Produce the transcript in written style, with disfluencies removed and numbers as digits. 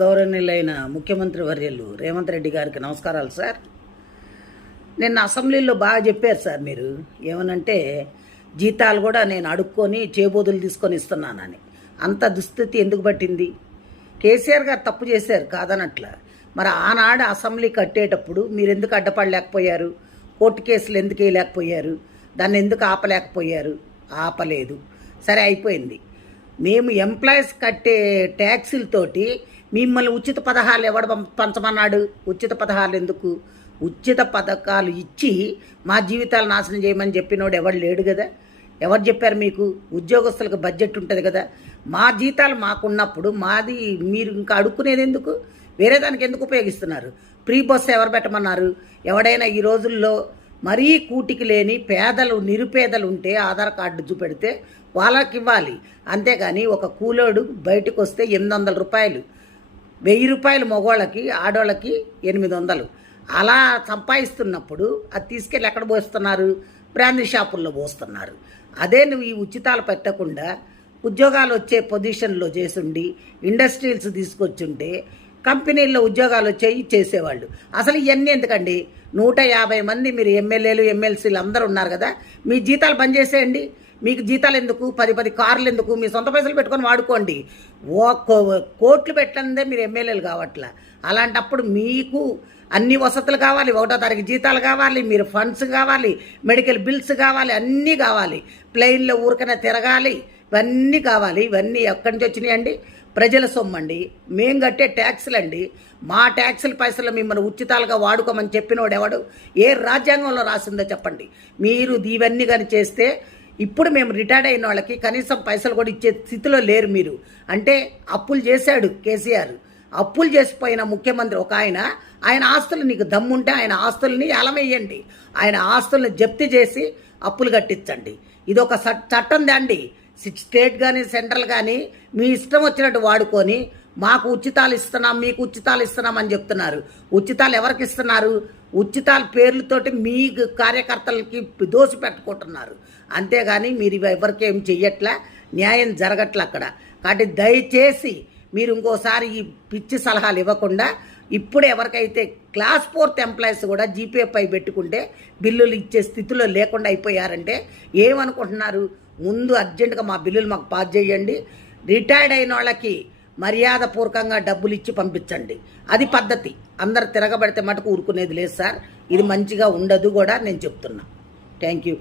గౌరవనీయులైన ముఖ్యమంత్రి వర్యులు రేవంత్ రెడ్డి గారికి నమస్కారాలు సార్. నిన్న అసెంబ్లీలో బాగా చెప్పారు సార్. మీరు ఏమనంటే జీతాలు కూడా నేను అడుక్కొని చేబోదులు తీసుకొని ఇస్తున్నానని. అంత దుస్థితి ఎందుకు పట్టింది? కేసీఆర్ గారు తప్పు చేశారు కాదనట్ల. మరి ఆనాడు అసెంబ్లీ కట్టేటప్పుడు మీరు ఎందుకు అడ్డపడలేకపోయారు? కోర్టు కేసులు ఎందుకు వేయలేకపోయారు? దాన్ని ఎందుకు ఆపలేకపోయారు? ఆపలేదు. సరే, అయిపోయింది. మేము ఎంప్లాయీస్ కట్టే ట్యాక్సీలతోటి మిమ్మల్ని ఉచిత పథకాలు ఎవడు పంచమన్నాడు? ఉచిత పథకాలు ఎందుకు? ఉచిత పథకాలు ఇచ్చి మా జీవితాలు నాశనం చేయమని చెప్పినోడు ఎవడు లేడు కదా. ఎవరు చెప్పారు మీకు? ఉద్యోగస్తులకు బడ్జెట్ ఉంటుంది కదా. మా జీతాలు మాకున్నప్పుడు మాది మీరు ఇంకా అడుక్కునేది ఎందుకు? వేరే దానికి ఎందుకు ఉపయోగిస్తున్నారు? ఫ్రీ బస్సు ఎవరు పెట్టమన్నారు? ఎవడైనా ఈ రోజుల్లో మరీ కూటికి లేని పేదలు నిరుపేదలు ఉంటే ఆధార్ కార్డు చూపెడితే వాళ్ళకి ఇవ్వాలి. అంతేగాని ఒక కూలోడు బయటకు వస్తే 800 రూపాయలు, 1000 రూపాయలు మగవాళ్ళకి, ఆడవాళ్ళకి 800. అలా సంపాదిస్తున్నప్పుడు అది తీసుకెళ్ళి ఎక్కడ పోస్తున్నారు? బ్రాందీ షాపుల్లో పోస్తున్నారు. అదే నువ్వు ఈ ఉచితాలు పెట్టకుండా ఉద్యోగాలు వచ్చే పొజిషన్లో చేసుండి ఇండస్ట్రీస్ తీసుకొచ్చుంటే కంపెనీల్లో ఉద్యోగాలు వచ్చేవి చేసేవాళ్ళు. అసలు ఇవన్నీ ఎందుకండి? 150 మంది మీరు ఎమ్మెల్యేలు ఎమ్మెల్సీలు అందరూ ఉన్నారు కదా, మీ జీతాలు బంద్ చేసేయండి. మీకు జీతాలు ఎందుకు? 10 కార్లు ఎందుకు? మీ సొంత పైసలు పెట్టుకొని వాడుకోండి. కోట్లు పెట్టందే మీరు ఎమ్మెల్యేలు కావట్లా. అలాంటప్పుడు మీకు అన్ని వసతులు కావాలి, 1వ తారీఖు జీతాలు కావాలి, మీరు ఫండ్స్ కావాలి, మెడికల్ బిల్స్ కావాలి, అన్నీ కావాలి. ప్లెయిన్లో ఊరికనే తిరగాలి, ఇవన్నీ కావాలి. ఇవన్నీ ఎక్కడి నుంచి వచ్చినాయండి? ప్రజల సొమ్మండి, మేము కట్టే ట్యాక్సులు అండి. మా ట్యాక్సుల పైసలు మిమ్మల్ని ఉచితాలుగా వాడుకోమని చెప్పినోడు ఎవడు? ఏ రాజ్యాంగంలో రాసిందో చెప్పండి. మీరు ఇవన్నీ కానీ చేస్తే ఇప్పుడు మేము రిటైర్డ్ అయిన వాళ్ళకి కనీసం పైసలు కూడా ఇచ్చే స్థితిలో లేరు మీరు. అంటే అప్పులు చేశాడు కేసీఆర్. అప్పులు చేసిపోయిన ముఖ్యమంత్రి ఒక ఆయన ఆస్తులు, నీకు దమ్ముంటే ఆయన ఆస్తుల్ని ఏలమేయండి. ఆయన ఆస్తుల్ని జప్తు చేసి అప్పులు కట్టించండి. ఇది ఒక చట్టం దాండి. స్టేట్ కానీ సెంట్రల్ కానీ మీ ఇష్టం వచ్చినట్టు వాడుకొని మాకు ఉచితాలు ఇస్తున్నాం, మీకు ఉచితాలు ఇస్తున్నాం అని చెప్తున్నారు. ఉచితాలు ఎవరికి ఇస్తున్నారు? ఉచితాల పేర్లతోటి మీ కార్యకర్తలకి దోసి పెట్టుకుంటున్నారు. అంతేగాని మీరు ఎవరికి ఏం చెయ్యట్లా, న్యాయం జరగట్లే అక్కడ. కాబట్టి దయచేసి మీరు ఇంకోసారి ఈ పిచ్చి సలహాలు ఇవ్వకుండా ఇప్పుడు ఎవరికైతే క్లాస్ 4th ఎంప్లాయీస్ కూడా జీపీఎఫ్ పై పెట్టుకుంటే బిల్లులు ఇచ్చే స్థితిలో లేకుండా అయిపోయారంటే ఏమనుకుంటున్నారు? ముందు అర్జెంటుగా మా బిల్లులు మాకు పాస్ చేయండి. రిటైర్డ్ అయిన వాళ్ళకి మర్యాదపూర్వకంగా డబ్బులు ఇచ్చి పంపించండి. అది పద్ధతి. అందరు తిరగబడితే మటుకు ఊరుకునేది లేదు సార్. ఇది మంచిగా ఉండదు కూడా నేను చెప్తున్నా. Thank you.